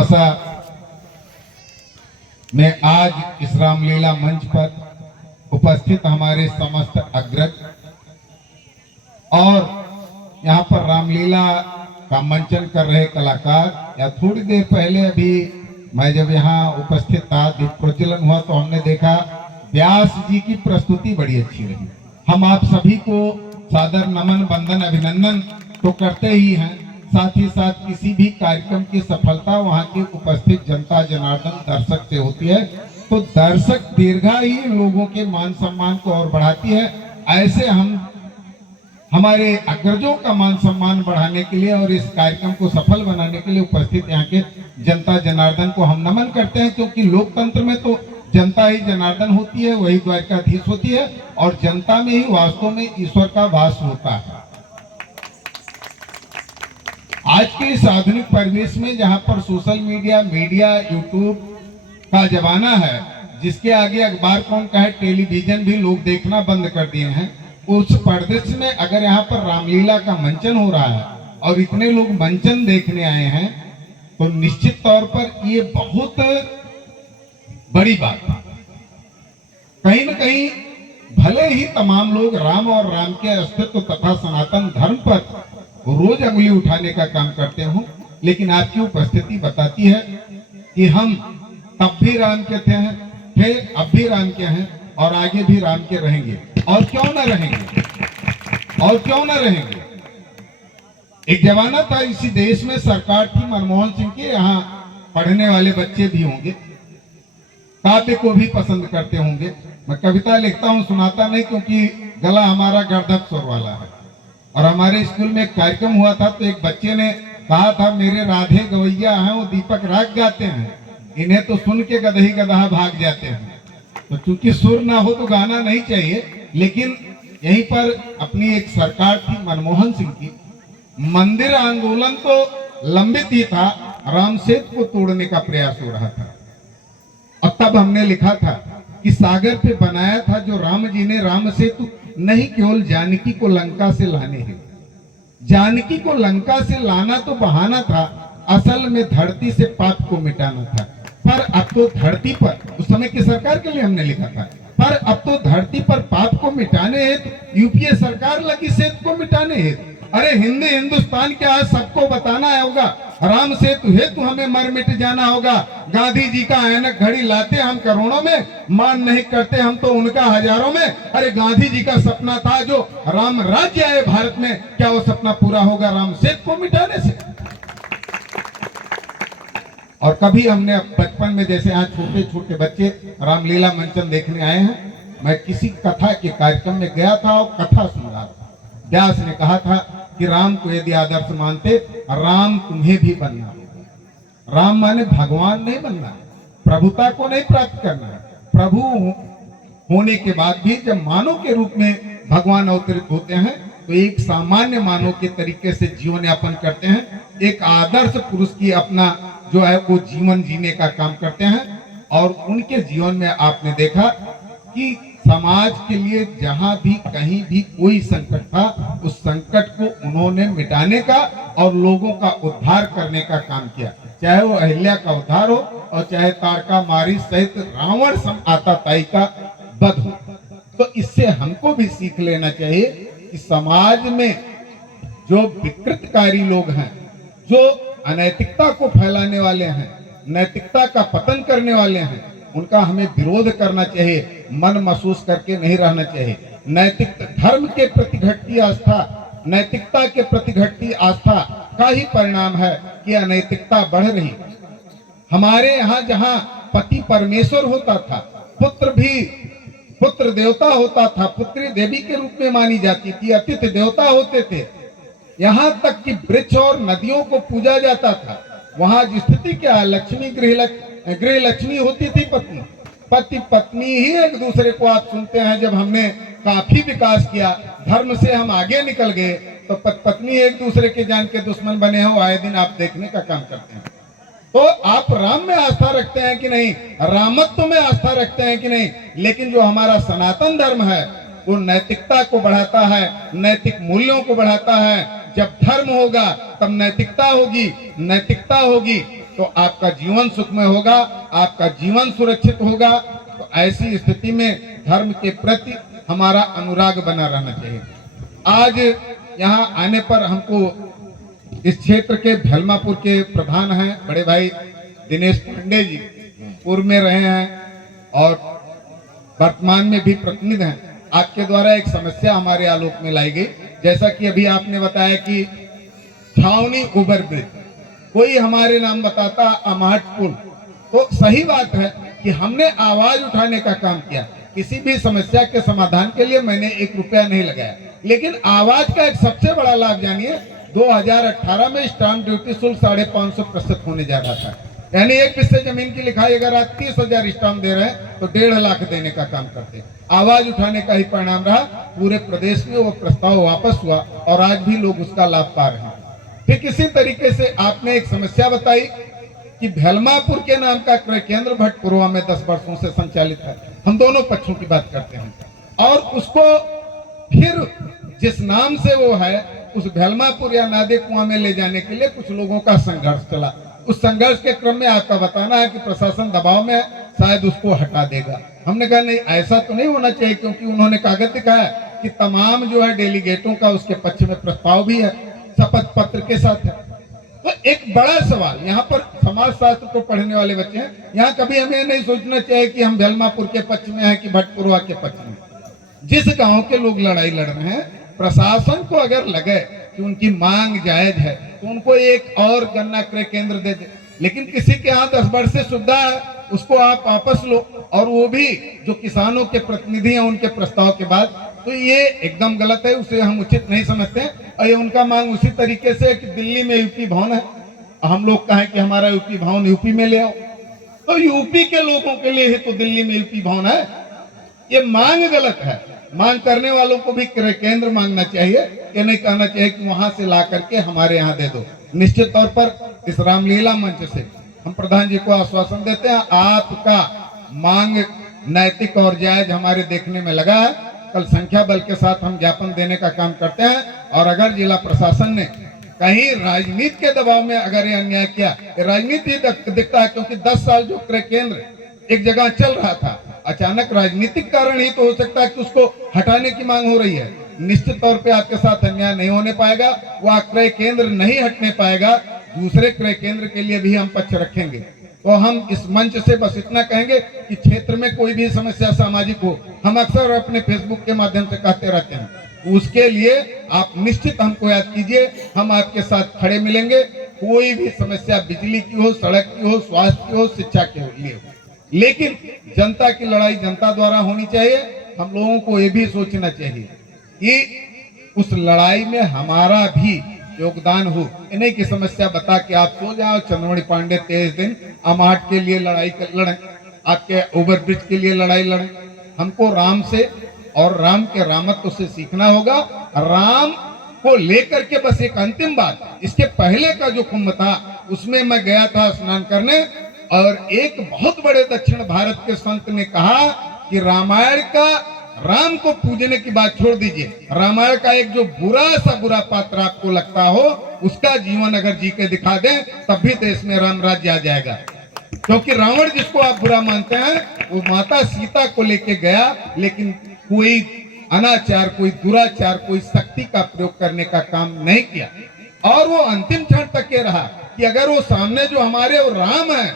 भाषा में आज इस रामलीला मंच पर उपस्थित हमारे समस्त अग्रज और यहाँ पर रामलीला का मंचन कर रहे कलाकार, या थोड़ी देर पहले अभी मैं जब यहाँ उपस्थित था, दीप प्रज्वलन हुआ तो हमने देखा व्यास जी की प्रस्तुति बड़ी अच्छी रही। हम आप सभी को सादर नमन, वंदन, अभिनंदन तो करते ही हैं, साथ ही साथ किसी भी कार्यक्रम की सफलता वहाँ की उपस्थित जनता जनार्दन दर्शक से होती है। तो दर्शक दीर्घा ही लोगों के मान सम्मान को और बढ़ाती है। ऐसे हम हमारे अग्रजों का मान सम्मान बढ़ाने के लिए और इस कार्यक्रम को सफल बनाने के लिए उपस्थित यहाँ के जनता जनार्दन को हम नमन करते हैं, क्योंकि लोकतंत्र में तो जनता ही जनार्दन होती है, वही द्वारकाधीश होती है और जनता में ही वास्तव में ईश्वर का वास होता है। आज के इस आधुनिक परिवेश में जहां पर सोशल मीडिया, यूट्यूब का जमाना है, जिसके आगे अखबार कौन का है, टेलीविजन भी लोग देखना बंद कर दिए हैं, उस परिदृश्य में अगर यहाँ पर रामलीला का मंचन हो रहा है और इतने लोग मंचन देखने आए हैं, तो निश्चित तौर पर ये बहुत बड़ी बात है। कहीं न कहीं भले ही तमाम लोग राम और राम के अस्तित्व तथा सनातन धर्म पर रोज अंगुली उठाने का काम करते हो, लेकिन आपकी उपस्थिति बताती है कि हम तब भी राम के थे, फिर अब भी राम के हैं और आगे भी राम के रहेंगे। और क्यों न रहेंगे, और क्यों न रहेंगे। एक जमाना था इसी देश में, सरकार थी मनमोहन सिंह की, यहाँ पढ़ने वाले बच्चे भी होंगे, काव्य को भी पसंद करते होंगे। मैं कविता लिखता हूँ, सुनाता नहीं, क्योंकि गला हमारा गर्दभ स्वर वाला है। और हमारे स्कूल में एक कार्यक्रम हुआ था, तो एक बच्चे ने कहा था, मेरे राधे गवैया हैं, वो दीपक राग गाते हैं, इन्हें तो सुन के गदही गदहा भाग जाते हैं। तो चूंकि सुर ना हो तो गाना नहीं चाहिए, लेकिन यहीं पर अपनी एक सरकार थी मनमोहन सिंह की, मंदिर आंदोलन तो लंबित ही था, राम सेतु को तोड़ने का प्रयास हो रहा था। और तब हमने लिखा था कि सागर पे बनाया था जो राम जी ने राम सेतु, नहीं केवल जानकी को लंका से लाने हैं। जानकी को लंका से लाना तो बहाना था, असल में धरती से पाप को मिटाना था। पर अब तो धरती पर, उस समय की सरकार के लिए हमने लिखा था, पर अब तो धरती पर पाप को मिटाने हेतु यूपीए सरकार लगी सेतु को मिटाने हेतु। अरे हिंदुस्तान के आज सबको बताना होगा, राम सेतु हेतु हमें मर मिट जाना होगा। गांधी जी का ऐनक घड़ी लाते हम करोड़ों में, मान नहीं करते हम तो उनका हजारों में। अरे गांधी जी का सपना था जो राम राज्य आए भारत में, क्या वो सपना पूरा होगा राम सेतु को मिटाने से? और कभी हमने बचपन में, जैसे यहाँ छोटे छोटे बच्चे रामलीला मंचन देखने आए हैं, मैं किसी कथा के कार्यक्रम में गया था और कथा सुन रहा था। व्यास ने कहा था कि राम को यदि आदर्श मानते, राम तुम्हें भी बनना है। राम माने भगवान नहीं बनना है, प्रभुता को नहीं प्राप्त करना है। प्रभु होने के बाद भी जब मानव के रूप में भगवान अवतरित होते हैं, तो एक सामान्य मानव के तरीके से जीवन यापन करते हैं, एक आदर्श पुरुष की अपना जो है वो जीवन जीने का काम करते हैं। और उनके जीवन में आपने देखा कि समाज के लिए जहां भी कहीं भी कोई संकट था, उस संकट को उन्होंने मिटाने का और लोगों का उद्धार करने का काम किया। चाहे वो अहिल्या का उद्धार हो और चाहे तारका मारी सहित रावण सम आताताई का वध हो। तो इससे हमको भी सीख लेना चाहिए कि समाज में जो विकृतकारी लोग हैं, जो अनैतिकता को फैलाने वाले हैं, नैतिकता का पतन करने वाले हैं, उनका हमें विरोध करना चाहिए, मन महसूस करके नहीं रहना चाहिए। नैतिक धर्म के प्रति घटती आस्था, नैतिकता के प्रति घटती आस्था का ही परिणाम है कि अनैतिकता बढ़ रही। हमारे यहाँ जहाँ पति परमेश्वर होता था, पुत्र भी पुत्र देवता होता था, पुत्री देवी के रूप में मानी जाती थी, अतिथि देवता होते थे, यहाँ तक कि वृक्ष और नदियों को पूजा जाता था। वहां स्थिति क्या है, लक्ष्मी गृह लक्ष्मी होती थी पत्नी, पति पत्नी ही एक दूसरे को। आप सुनते हैं जब हमने काफी विकास किया, धर्म से हम आगे निकल गए, तो पत्नी एक दूसरे के जान के दुश्मन बने हो, आए दिन आप देखने का काम करते हैं। तो आप राम में आस्था रखते हैं कि नहीं, रामत्व में आस्था रखते हैं कि नहीं, लेकिन जो हमारा सनातन धर्म है वो नैतिकता को बढ़ाता है, नैतिक मूल्यों को बढ़ाता है। जब धर्म होगा तब नैतिकता होगी, नैतिकता होगी तो आपका जीवन सुखमय होगा, आपका जीवन सुरक्षित होगा। तो ऐसी स्थिति में धर्म के प्रति हमारा अनुराग बना रहना चाहिए। आज यहाँ आने पर हमको इस क्षेत्र के भेलमापुर के प्रधान हैं बड़े भाई दिनेश पांडे जी, पूर्व में रहे हैं और वर्तमान में भी प्रतिनिधि हैं। आपके द्वारा एक समस्या हमारे आलोक में लाई गई, जैसा कि अभी आपने बताया कि छावनी ओवरब्रिज, कोई हमारे नाम बताता अमाहट पुल। तो सही बात है कि हमने आवाज उठाने का काम किया। किसी भी समस्या के समाधान के लिए मैंने 1 रुपया नहीं लगाया, लेकिन आवाज का एक सबसे बड़ा लाभ जानिए, 2018 में स्टाम्प ड्यूटी शुल्क 550% होने जा रहा था। यानी 1 बिस्से जमीन की लिखाई अगर आप 30,000 स्टाम्प दे रहे हैं तो 1.5 लाख देने का काम करते हैं। आवाज उठाने का ही परिणाम रहा, पूरे प्रदेश में वो प्रस्ताव वापस हुआ और आज भी लोग उसका लाभ पा रहे हैं। ठीक इसी तरीके से आपने एक समस्या बताई कि भेलमापुर के नाम का क्रय केंद्र भटपुरवा में 10 वर्षों से संचालित है। हम दोनों पक्षों की बात करते हैं और उसको फिर जिस नाम से वो है उस भेलमापुर या नादे कुआं में ले जाने के लिए कुछ लोगों का संघर्ष चला। उस संघर्ष के क्रम में आपका बताना है कि प्रशासन दबाव में शायद उसको हटा देगा। हमने कहा नहीं, ऐसा तो नहीं होना चाहिए, क्योंकि उन्होंने कागज दिखाया कि तमाम जो है डेलीगेटों का उसके पक्ष में प्रस्ताव भी है, शपथ पत्र के साथ है। तो एक बड़ा सवाल यहाँ पर, समाज शास्त्र को पढ़ने वाले बच्चे हैं, यहाँ कभी हमें नहीं सोचना चाहिए कि हम भेलमापुर के पक्ष में हैं कि भटपुरवा के पक्ष में। जिस गांव के लोग लड़ाई लड़ रहे हैं, प्रशासन को अगर लगे कि उनकी मांग जायज है तो उनको एक और गन्ना क्रय केंद्र दे दे। लेकिन किसी के यहाँ 10 वर्ष से सुविधा है, उसको आप वापस लो, और वो भी जो किसानों के प्रतिनिधि हैं उनके प्रस्ताव के बाद। तो ये एकदम गलत है, उसे हम उचित नहीं समझते हैं। और ये उनका मांग उसी तरीके से कि दिल्ली में यूपी भवन है, हम लोग कहें कि हमारा यूपी भवन यूपी में ले आओ, तो यूपी के लोगों के लिए ही तो दिल्ली में यूपी भवन है। ये मांग गलत है। मांग करने वालों को भी क्रय केंद्र मांगना चाहिए, कि नहीं कहना चाहिए कि वहां से ला करके हमारे यहाँ दे दो। निश्चित तौर पर इस रामलीला मंच से हम प्रधान जी को आश्वासन देते हैं, आपका मांग नैतिक और जायज हमारे देखने में लगा है। कल संख्या बल के साथ हम ज्ञापन देने का काम करते हैं, और अगर जिला प्रशासन ने कहीं राजनीति के दबाव में अगर ये अन्याय किया, राजनीति दिखता है, क्योंकि 10 साल जो क्रय केंद्र एक जगह चल रहा था, अचानक राजनीतिक कारण ही तो हो सकता है कि उसको हटाने की मांग हो रही है। निश्चित तौर पे आपके साथ अन्याय नहीं होने पाएगा, वह क्रय केंद्र नहीं हटने पाएगा। दूसरे क्रय केंद्र के लिए भी हम पक्ष रखेंगे। तो हम इस मंच से बस इतना कहेंगे कि क्षेत्र में कोई भी समस्या सामाजिक हो, हम अक्सर अपने फेसबुक के माध्यम से कहते रहते हैं, उसके लिए आप निश्चित हमको याद कीजिए, हम आपके साथ खड़े मिलेंगे। कोई भी समस्या बिजली की हो, सड़क की हो, स्वास्थ्य की हो, शिक्षा के लिए हो, लेकिन जनता की लड़ाई जनता द्वारा होनी चाहिए। हम लोगों को ये भी सोचना चाहिए कि उस लड़ाई में हमारा भी योगदान हो। इन्हीं की समस्या बता के आप सो जाओ, चंद्रमणि पांडे 23 दिन अमाहट के लिए लड़ाई लड़ें, आपके ओवरब्रिज के लिए लड़ाई लड़ें। हमको राम से और राम के रामत्व से सीखना होगा। राम को लेकर के बस एक अंतिम बात, इसके पहले का जो कुंभ था उसमें मैं गया था स्नान करने, और एक बहुत बड़े दक्षिण भारत के संत ने कहा कि रामायण का, राम को पूजने की बात छोड़ दीजिए, रामायण का एक जो बुरा पात्र आपको लगता हो, उसका जीवन अगर जी के दिखा दें तब भी देश में राम राज्य आ जाएगा। क्योंकि रावण जिसको आप बुरा मानते हैं, वो माता सीता को लेके गया, लेकिन कोई अनाचार, कोई दुराचार, कोई शक्ति का प्रयोग करने का काम नहीं किया, और वो अंतिम क्षण तक ये रहा कि अगर वो सामने जो हमारे वो राम है,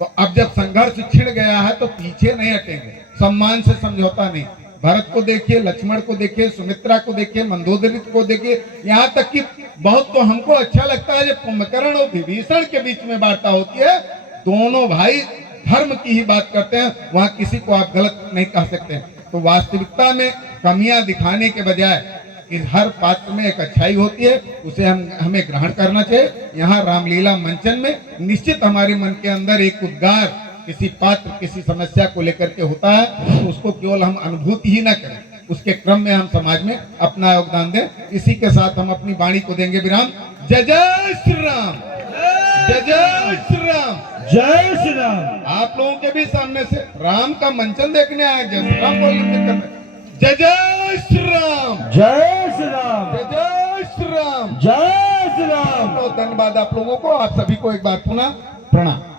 तो अब जब संघर्ष छिड़ गया है तो पीछे नहीं हटेंगे, सम्मान से समझौता नहीं। भरत को देखिए, लक्ष्मण को देखिए, सुमित्रा को देखिए, मंदोदरी को देखिए, यहाँ तक कि बहुत तो हमको अच्छा लगता है जब कुंभकर्ण और विभीषण के बीच में वार्ता होती है, दोनों भाई धर्म की ही बात करते हैं, वहां किसी को आप गलत नहीं कह सकते। तो वास्तविकता में कमियां दिखाने के बजाय इस हर पात्र में एक अच्छाई होती है, उसे हमें ग्रहण करना चाहिए। यहाँ रामलीला मंचन में निश्चित हमारे मन के अंदर एक उद्गार किसी पात्र, किसी समस्या को लेकर के होता है, तो उसको केवल हम अनुभूति ही न करें, उसके क्रम में हम समाज में अपना योगदान दें। इसी के साथ हम अपनी वाणी को देंगे विराम। जय जय श्री राम, जय जय श्री राम, जय श्री राम। आप लोगों के भी सामने से राम का मंचन देखने आए, जय श्री राम बोलने, जय जय श्री राम, जय श्री राम, जय जय श्री राम, जय जय श्री राम। बहुत धन्यवाद आप लोगों को, आप सभी को एक बार पुनः प्रणाम।